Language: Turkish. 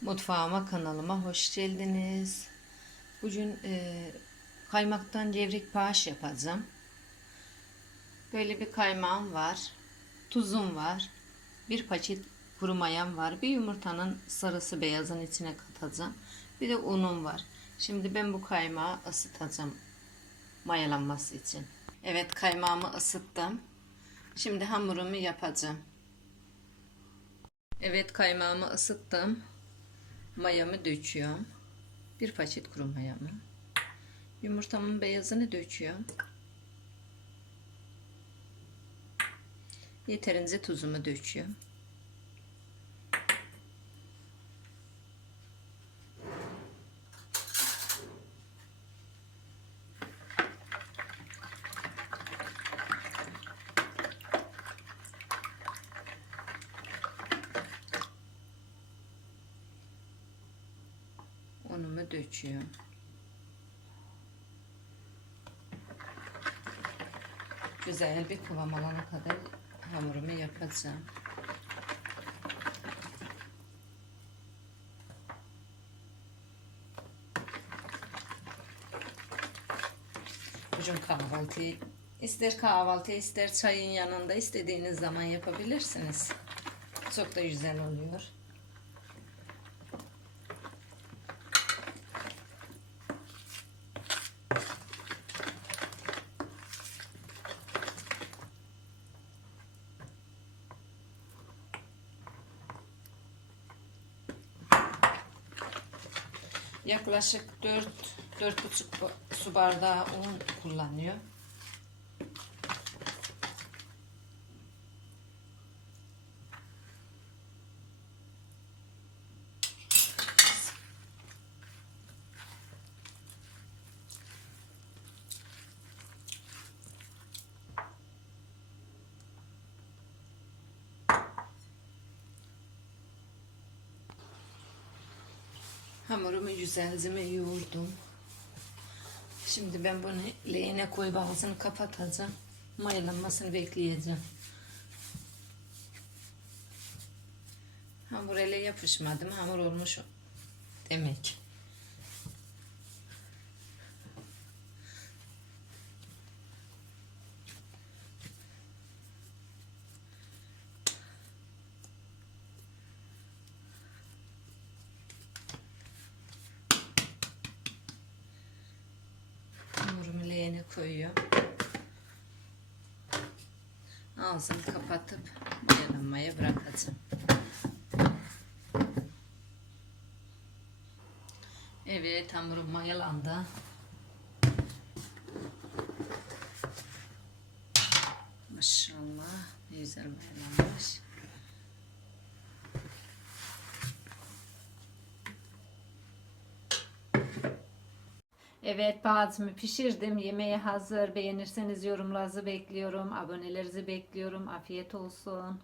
Mutfağıma kanalıma hoş geldiniz. Bugün e, kaymaktan gevrek paaş yapacağım. Böyle bir kaymağım var. Tuzum var. Bir paket kuru mayam var. Bir yumurtanın sarısı beyazın içine katacağım. Bir de unum var. Şimdi ben bu kaymağı ısıtacağım. Mayalanması için. Evet kaymağımı ısıttım. Şimdi hamurumu yapacağım. Evet kaymağımı ısıttım. Mayamı döküyorum. Bir paket kuru mayamı. Yumurtamın beyazını döküyorum. Yeterince tuzumu döküyorum. Döküyorum. Güzel bir kıvam alana kadar hamurumu yapacağım. Bugün kahvaltı ister kahvaltı ister çayın yanında istediğiniz zaman yapabilirsiniz. Çok da güzel oluyor. Yaklaşık 4 4,5 su bardağı un kullanıyor. Hamurumu güzelce yoğurdum. Şimdi ben bunu leğene koyup ağzını kapatacağım. Mayalanmasını bekleyeceğim. Hamur ele yapışmadı. Hamur olmuş demek. Leğene koyuyorum. Ağzını kapatıp mayalanmaya bırakacağım. Evet hamurum mayalandı. Maşallah ne güzel mayalanmış. Evet bazımı pişirdim. Yemeğe hazır. Beğenirseniz yorumlarınızı bekliyorum. Abonelerinizi bekliyorum. Afiyet olsun.